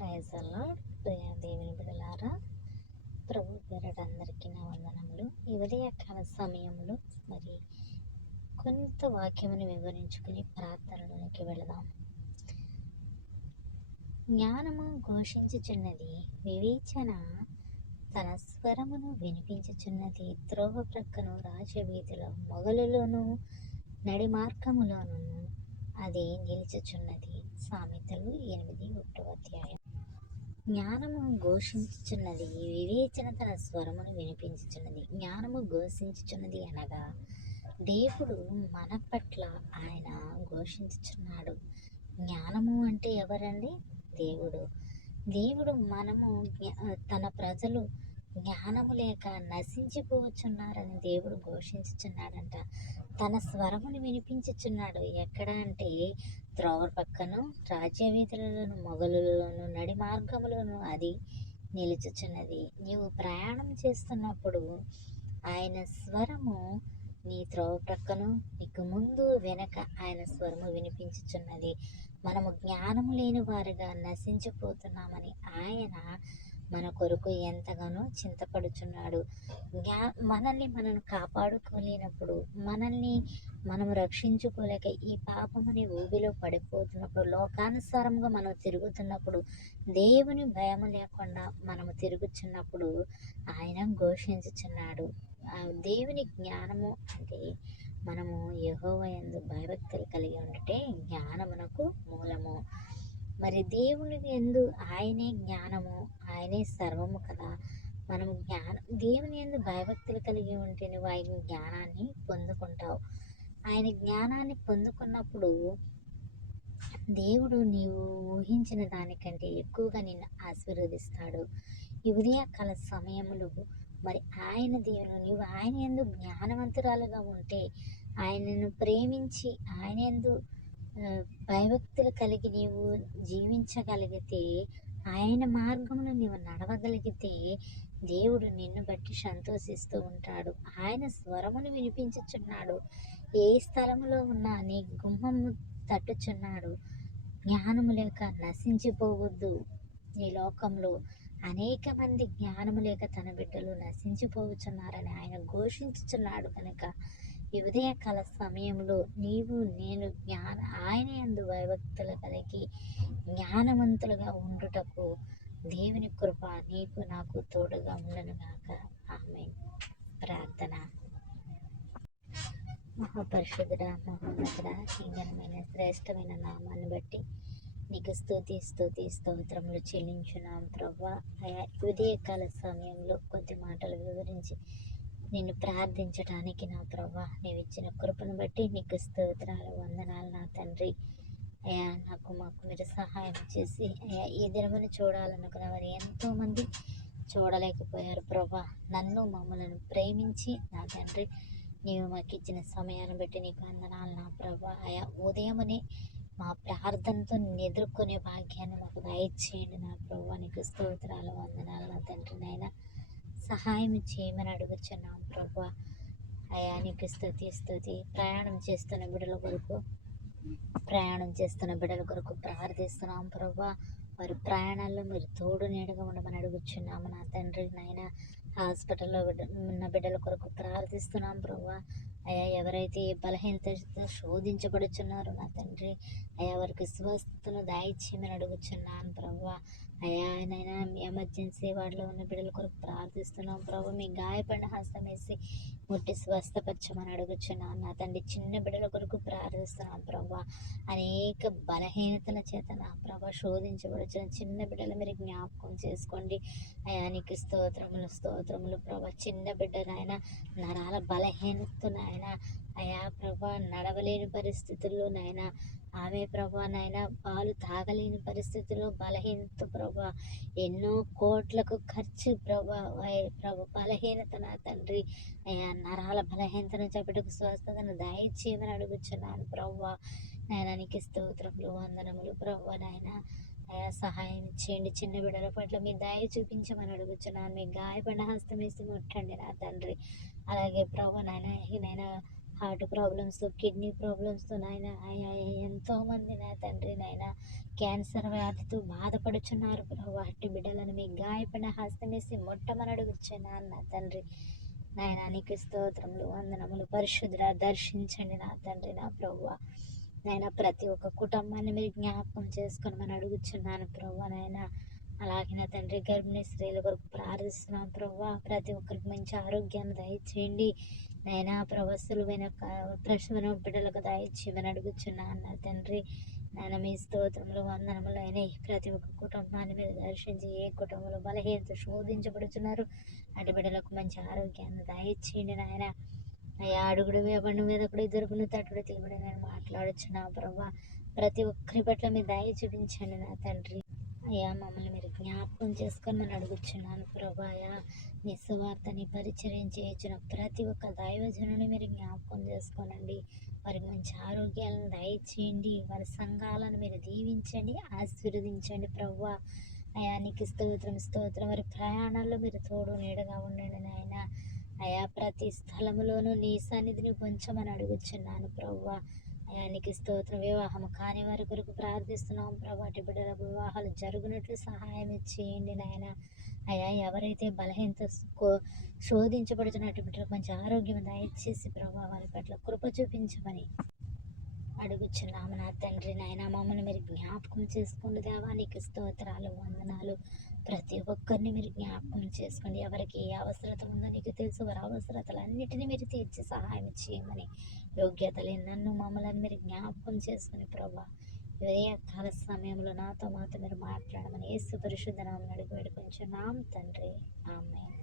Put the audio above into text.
Praise the lord. ప్రియ దేవుని బిడ్డలారా, ప్రభు పేరట అందరికీ నా వందనములు. ఈ ఉదయకాల సమయంలో మరి కొంత వాక్యమును వివరించుకుని ప్రార్థనలోనికి వెళదాం. జ్ఞానము ఘోషించుచున్నది, వివేచన తన స్వరమును వినిపించుచున్నది. త్రోవ ప్రక్కను రాజవీధిలో మొగలులోను నడి మార్గములోను అది నిలుచుచున్నది. సామెతలు 8:1. జ్ఞానము ఘోషించుచున్నది, వివేచన తన స్వరమును వినిపించుచున్నది. జ్ఞానము ఘోషించుచున్నది అనగా దేవుడు మన పట్ల ఆయన ఘోషించుచున్నాడు. జ్ఞానము అంటే ఎవరండి? దేవుడు మనము తన ప్రజలు జ్ఞానము లేక నశించిపోవచ్చున్నారని దేవుడు ఘోషించుచున్నాడంట. తన స్వరమును వినిపించుచున్నాడు. ఎక్కడ అంటే త్రోవ పక్కను రాజ్యవీధులలోను మొగలులోను నడి మార్గములోను అది నిలుచుచున్నది. నీవు ప్రయాణం చేస్తున్నప్పుడు ఆయన స్వరము నీ త్రోవ ప్రక్కను నీకు ముందు వెనక ఆయన స్వరము వినిపించుచున్నది. మనము జ్ఞానము లేని వారిగా నశించిపోతున్నామని ఆయన మన కొరకు ఎంతగానో చింతపడుచున్నాడు. మనల్ని మనం కాపాడుకోలేనప్పుడు, మనల్ని మనము రక్షించుకోలేక ఈ పాపమని ఊబిలో పడిపోతున్నప్పుడు, లోకానుసారంగా మనం తిరుగుతున్నప్పుడు, దేవుని భయం లేకుండా మనము తిరుగుచున్నప్పుడు ఆయన ఘోషించుచున్నాడు. దేవుని జ్ఞానము అంటే మనము యెహోవా యందు భయభక్తులు కలిగి ఉంటే జ్ఞానమునకు మూలము. మరి దేవుని యందు ఆయనే జ్ఞానము, ఆయనే సర్వము కదా. మనము దేవుని యందు భయభక్తులు కలిగి ఉంటే నువ్వు ఆయన జ్ఞానాన్ని పొందుకుంటావు. ఆయన జ్ఞానాన్ని పొందుకున్నప్పుడు దేవుడు నీవు ఊహించిన దానికంటే ఎక్కువగా నిన్ను ఆశీర్వదిస్తాడు. ఈ ఉదయకాల సమయంలో మరి ఆయన దేవుడు నీవు ఆయన యందు జ్ఞానవంతురాలుగా ఉంటే, ఆయనను ప్రేమించి ఆయన యందు భయభక్తులు కలిగి నీవు జీవించగలిగితే, ఆయన మార్గంలో నీవు నడవగలిగితే దేవుడు నిన్ను బట్టి సంతోషిస్తూ ఉంటాడు. ఆయన స్వరమును వినిపించుచున్నాడు. ఏ స్థలములో ఉన్నా నీ గుమ్మము తట్టుచున్నాడు. జ్ఞానము లేక నశించిపోవద్దు. ఈ లోకంలో అనేక మంది జ్ఞానము లేక తన బిడ్డలు నశించిపోవచ్చున్నారని ఆయన ఘోషించుచున్నాడు. కనుక ఈ ఉదయకాల సమయంలో నీవు నేను ఆయన యందు భయభక్తులు కలిగి జ్ఞానవంతులుగా ఉండుటకు దేవుని కృప నీకు నాకు తోడుగా ఉండనుగాక. ఆమేన్. ప్రార్థన. మహాపరిశుద్ధుడా, మహోన్నతుడా, నీ ఘనమైన శ్రేష్టమైన నామాన్ని బట్టి నీకు స్తుతి స్తోత్రములు చెల్లించున్నాం ప్రభువా. ఉదయకాల సమయంలో కొద్ది మాటలు వివరించి నిన్ను ప్రార్థించడానికి నా ప్రభువా, నీవు ఇచ్చిన కృపను బట్టి నీకు స్తోత్రాలు, వందనాలు నా తండ్రి. అయ్యా మాకు మీరు సహాయం చేసి అయ్యా ఈ దినమును చూడాలనుకున్న వారు ఎంతోమంది చూడలేకపోయారు ప్రభా. మమ్మలను ప్రేమించి నా తండ్రి నీవు మాకు ఇచ్చిన సమయాన్ని బట్టి నీకు వందనాలు నా ప్రభా. అయా ఉదయమునే మా ప్రార్థనతో ఎదుర్కొనే భాగ్యాన్ని మాకు దయచేయండి నా ప్రభా. నీకు స్తోత్రాలు, వందనాలు నా తండ్రి. నాయన సహాయం చేయమని అడుగుచున్నాం ప్రభా. అయా నీకు స్తుతి. ప్రయాణం చేస్తున్న బిడ్డల కొరకు ప్రార్థిస్తున్నాం ప్రభా. వారి ప్రయాణాల్లో మీరు తోడు నీడగా ఉండమని అడుగుచున్నాము నా తండ్రి. నాయన హాస్పిటల్లో ఉన్న బిడ్డల కొరకు ప్రార్థిస్తున్నాం ప్రభా. అయా ఎవరైతే బలహీనతతో శోధించబడుచున్నారో నా తండ్రి, అయా వారికి స్వస్థతను దయచేయమని అడుగుచున్నాను ప్రభా. అయా నైనా ఎమర్జెన్సీ వార్డులో ఉన్న బిడ్డల కొరకు ప్రార్థిస్తున్నాం ప్రభా. మీ గాయపడిన హస్తం వేసి ముట్టి స్వస్థపరచమని అడుగుచున్నాను నా తండ్రి. చిన్న బిడ్డల కొరకు ప్రార్థిస్తున్నాం ప్రభా. అనేక బలహీనతల చేత నా ప్రభా శోధించబడుచున్న చిన్న బిడ్డలు మీరు జ్ఞాపకం చేసుకోండి. అయా నీకు స్తోత్రములు ప్రభా. చిన్న బిడ్డ నాయన నరాల బలహీనత నాయన, అయా ప్రభా నడవలేని పరిస్థితుల్లో నాయన, ఆమె ప్రభా నాయన పాలు తాగలేని పరిస్థితుల్లో బలహీనత ప్రభా, ఎన్నో కోట్లకు ఖర్చు ప్రభా బలహీనత నా తండ్రి. అయా నరాల బలహీనతను చెప్పటకు స్వస్థతను దయచేయమని అడుగుచున్నాను ప్రభా. నాయన నీకు స్తోత్రములు, వందనములు ప్రభా. నాయన అయా సహాయం చేయండి. చిన్న బిడ్డల పట్ల మీ దయ చూపించమని అడుగుచున్నాను. మీ గాయపడిన హస్తం వేసి ముట్టండి నా తండ్రి. అలాగే ప్రభా నాయన హార్ట్ ప్రాబ్లమ్స్తో, కిడ్నీ ప్రాబ్లమ్స్తో నాయన అయ్యా ఎంతోమంది నా తండ్రి నాయన క్యాన్సర్ వ్యాధితో బాధపడుచున్నారు ప్రభు. అట్టి బిడ్డలను మీ గాయపడిన హస్తం వేసి మొట్టమని అడుగుచున్నాను నా తండ్రి. నాయన నీకు స్తోత్రములు, వందనములు. పరిశుద్ధుడా దర్శించండి నా తండ్రి నా ప్రభువ. నాయన ప్రతి ఒక్క కుటుంబాన్ని మీరు జ్ఞాపకం చేసుకొని మనం అడుగుచున్నాను ప్రభు. నాయన అలాగే నా తండ్రి గర్భిణీ స్త్రీల కొరకు ప్రార్థిస్తున్నాం ప్రభు. ప్రతి ఒక్కరికి మంచి ఆరోగ్యాన్ని దయచేయండి నాయన. ప్రవస్తులమైన ప్రసవన బిడ్డలకు దయచేయమని అడుగుచున్నాను నా తండ్రి. నాయన మీ స్తోత్రములు, వందనములు అయినా ప్రతి ఒక్క కుటుంబాన్ని మీరు దర్శించి ఏ కుటుంబంలో బలహీనత శోధించబడుతున్నారు అటు బిడ్డలకు మంచి ఆరోగ్యాన్ని దయచేయండి నాయన. అయ్యా అడుగుడు వేపండు మీద కూడా ఇద్దరు తట్టుడు తిరుగుడు నేను మాట్లాడుచున్నా ప్రభా. ప్రతి ఒక్కరి పట్ల మీరు దయ చూపించండి నా తండ్రి. అయ్యా మమ్మల్ని మీరు జ్ఞాపకం చేసుకొని నేను అడుగుచున్నాను ప్రభా. అయ్యా మీ సువార్తని పరిచర్యం చేయించిన ప్రతి ఒక్క దైవజనుని మీరు జ్ఞాపకం చేసుకోనండి. వారికి మంచి ఆరోగ్యాలను దయచేయండి. వారి సంఘాలను మీరు దీవించండి, ఆశీర్వదించండి ప్రభువా. అయా నీకు స్తోత్రం స్తోత్రం. వారి ప్రయాణాల్లో మీరు తోడు నీడగా ఉండండి నాయన. అయా ప్రతి స్థలములోనూ నీ సన్నిధిని పొంచమని అడుగుచున్నాను ప్రభువా. అయా నీకు స్తోత్రం. వివాహం కాని వారి కొరకు ప్రార్థిస్తున్నాం ప్రభు. అటు బిడ్డల వివాహాలు జరుగునట్లు సహాయం చేయండి నాయన. అయా ఎవరైతే బలహీనత శోధించబడుతున్నట్టు బిడ్డలకు మంచి ఆరోగ్యం దయచేసి ప్రభావ వారి పట్ల కృప చూపించమని అడుగుచున్నాము నా తండ్రి. నాయన మమ్మల్ని మీరు జ్ఞాపకం చేసుకోండి దేవా. నీకు స్తోత్రాలు, వందనాలు. ప్రతి ఒక్కరిని మీరు జ్ఞాపకం చేసుకోండి. ఎవరికి ఏ అవసరత ఉందో నీకు తెలుసు. వారి అవసరతలన్నిటినీ మీరు తీర్చి సహాయం చేయమని యోగ్యత లేని నన్ను మమ్మల్ని మీరు జ్ఞాపకం చేసుకుని ప్రభా ఏ కాల సమయంలో నాతో మాతో మీరు మాట్లాడమని యేసు పరిశుద్ధ నామమున అడిగి వేడుకొంచున్నాం తండ్రి. ఆమేన్.